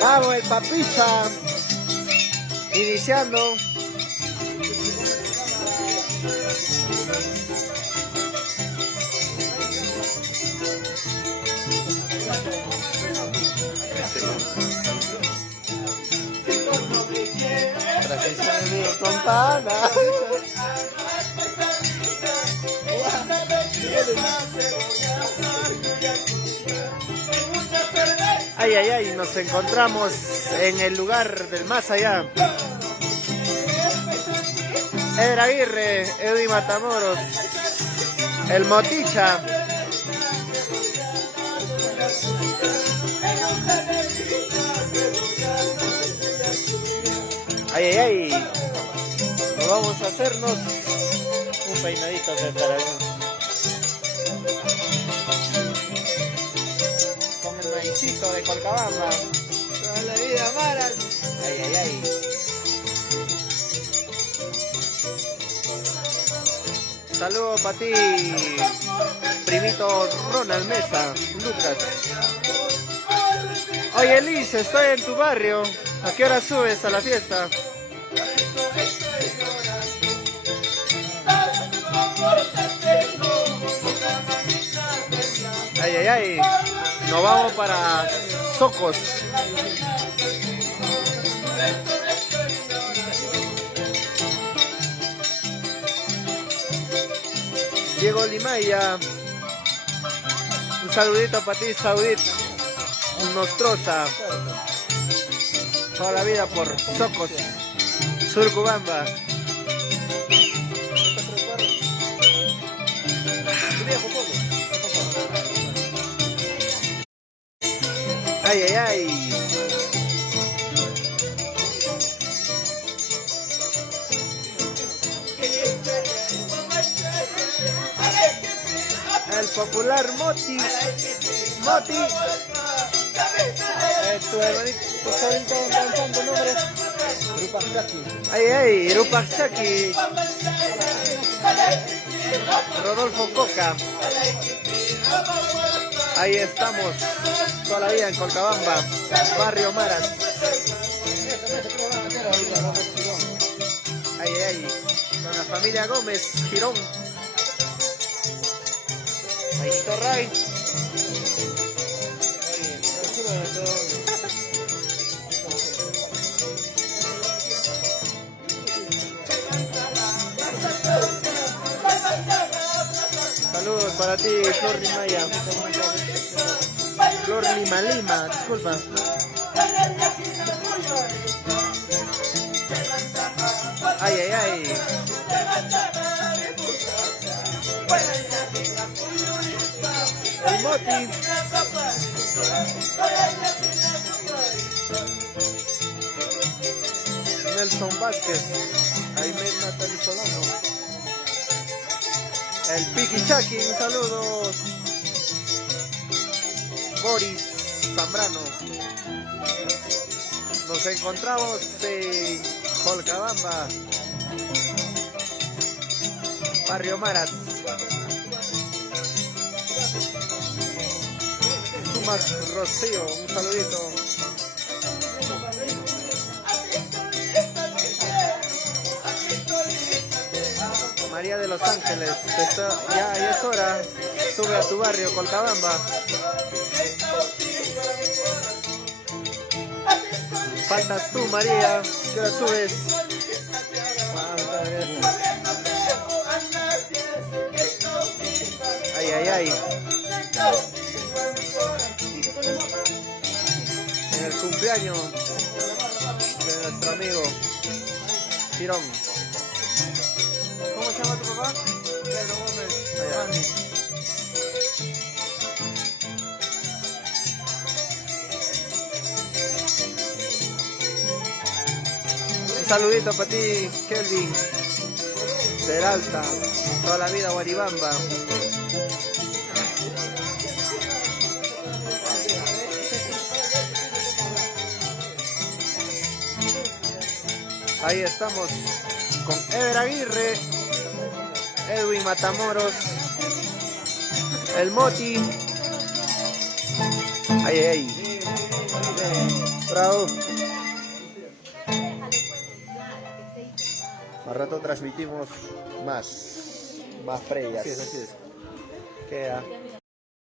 Vamos, el Papicha. Iniciando. Campana. Ay, ay, ay, nos encontramos en el lugar del más allá. Eder Aguirre, Edwin Matamoros, el Moticha. Ay, ay, ay. Nos vamos a hacernos un peinadito de taragón. Con el maicito de Colcabamba. Toda la vida, Maras. Ay, ay, ay. Saludos para ti, primito Ronald Mesa, Lucas. Oye, Liz, estoy en tu barrio. ¿A qué hora subes a la fiesta? Ay, ay, ay. Nos vamos para Socos. Diego Limaya. Un saludito para ti, Saudit. Nostrosa. Toda la vida por Socos, Surcubamba. Ay, ay, ay. El popular Moti. Moti. Tu hermanito, tu sobrino cantando nombre. Rupaxaki. Ay, ay, Rupaxaki. Rodolfo Coca. Ahí estamos, toda la vida en Colcabamba, Barrio Maras. Ay, ay, ay, con la familia Gómez, Girón. Ahí está Ray. Saludos para ti, Flor Limaya. Flor Lima, disculpa. Ay, ay, ay. El Moti. Nelson Vázquez. Jaime Natalie Solano. El Piqui Chaki, un saludo. Boris Zambrano. Nos encontramos en Colcabamba, Barrio Maras. Sumas Rocío, un saludito. María de Los Ángeles, ya es hora, sube a tu barrio, Colcabamba. Faltas tú, María, ¿qué hora subes? Ay, ay, ay. En el cumpleaños de nuestro amigo Girón. ¿Cómo se llama tu papá? Pedro Gómez. Un saludito para ti, Kelvin Peralta, toda la vida Guaribamba. Ahí estamos con Eder Aguirre, Edwin Matamoros, el Moti, Ahí, ahí. Bravo. Al rato transmitimos más predias. Así es, así es. Queda.